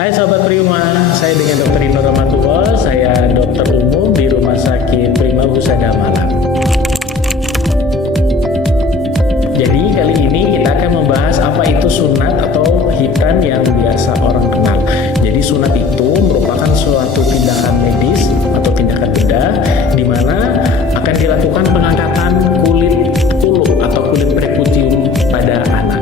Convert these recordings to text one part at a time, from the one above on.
Hai sahabat Prima, saya dengan Dr. Indro Ramatullah, saya dokter umum di Rumah Sakit Prima Husada Malang. Jadi kali ini kita akan membahas apa itu sunat atau hitan yang biasa orang kenal. Jadi sunat itu merupakan suatu tindakan medis atau tindakan bedah di mana akan dilakukan pengangkatan kulit ulu atau kulit prekutium pada anak.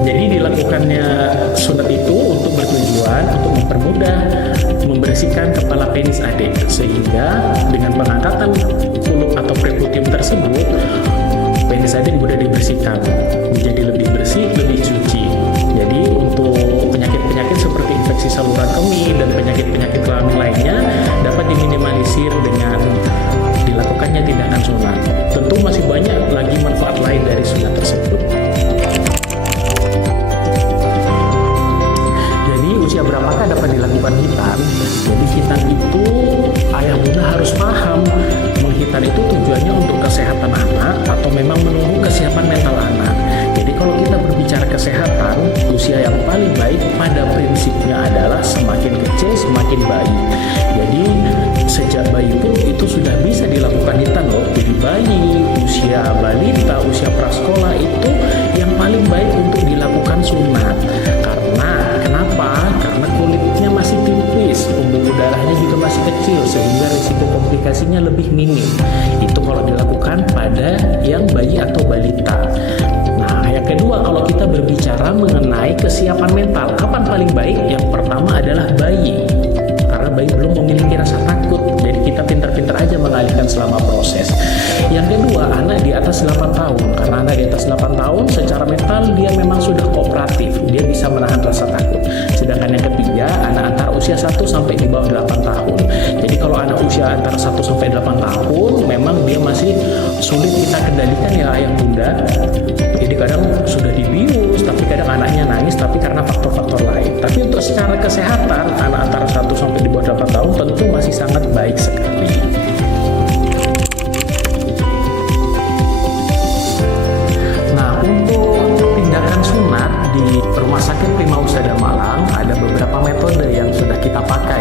Jadi dilakukannya sunat itu untuk bertujuan untuk mempermudah membersihkan kepala penis adik, sehingga dengan pengangkatan kuluk atau prekutium tersebut penis adik mudah dibersihkan menjadi lebih bersih, lebih suci. Jadi untuk penyakit-penyakit seperti infeksi saluran kemih dan penyakit-penyakit kelamin lainnya dapat diminimalisir dengan dilakukannya tindakan sunat. Tentu masih banyak lagi manfaat lain dari sunat tersebut. Usia berapakah dapat dilakukan hitan? Jadi hitan itu ayah bunda harus paham, menghitan itu tujuannya untuk kesehatan anak atau memang menunggu kesiapan mental anak. Jadi kalau kita berbicara kesehatan, usia yang paling baik pada prinsipnya adalah semakin kecil semakin baik. Jadi sejak bayi pun itu sudah bisa dilakukan hitan loh. Jadi bayi, usia balita, usia prasekolah itu yang paling baik untuk dilakukan sunat. Kenapa? Karena kulitnya masih tipis, pembuluh darahnya juga masih kecil, sehingga risiko komplikasinya lebih minim. Itu kalau dilakukan pada yang bayi atau balita. Nah, yang kedua, kalau kita berbicara mengenai kesiapan mental, kapan paling baik? Yang pertama adalah bayi, karena bayi belum memiliki rasa takut, jadi kita pintar-pintar aja mengalihkan selama proses. Yang kedua, anak di atas 8 tahun, karena anak di atas 8 tahun secara mental dia memang sudah kooperatif, dia bisa menahan rasa takut. Sedangkan yang ketiga, anak antara usia 1 sampai di bawah 8 tahun. Jadi kalau anak usia antara 1 sampai 8 tahun, memang dia masih sulit kita kendalikan ya ayah bunda. Jadi kadang sudah dibius, tapi kadang anaknya nangis, tapi karena faktor-faktor lain. Tapi untuk secara kesehatan, anak antara 1 sampai di bawah 8 tahun tentu masih sangat baik sekali. Nah, untuk tindakan sunat di Rumah Sakit Prima Husada Malang ada beberapa metode yang sudah kita pakai.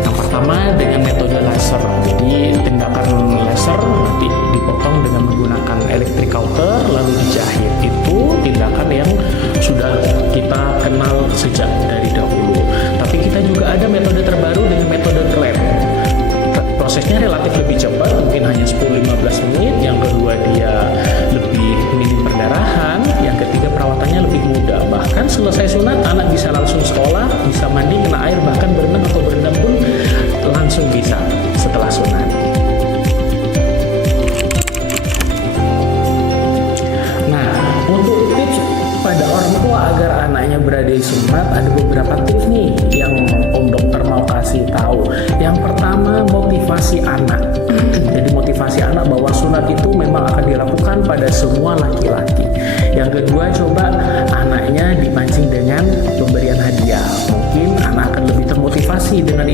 Yang pertama dengan metode laser. Jadi tindakan laser nanti dipotong dengan menggunakan electric cauter lalu dijahit. Itu tindakan yang sudah kita kenal sejak dari dahulu. Tapi kita juga ada metode terbaru dengan metode klem. Prosesnya relatif lebih cepat, mungkin hanya 10-15 menit. Yang kedua dia lebih minim perdarahan. Yang ketiga perawatannya lebih mudah. Bahkan selesai sunat anak bisa langsung sekolah, bisa mandi, kena air, bahkan berenang atau berendam pun langsung bisa setelah sunat. Nah, untuk tips pada orang tua agar anaknya berada di sunat ada beberapa tips nih yang Om Dokter mau kasih tahu. Yang pertama, motivasi anak. Jadi motivasi anak bahwa sunat itu memang akan dilakukan pada semua laki-laki. Yang kedua, coba anaknya dipancing dengan pemberian hadiah. Mungkin anak akan lebih termotivasi dengan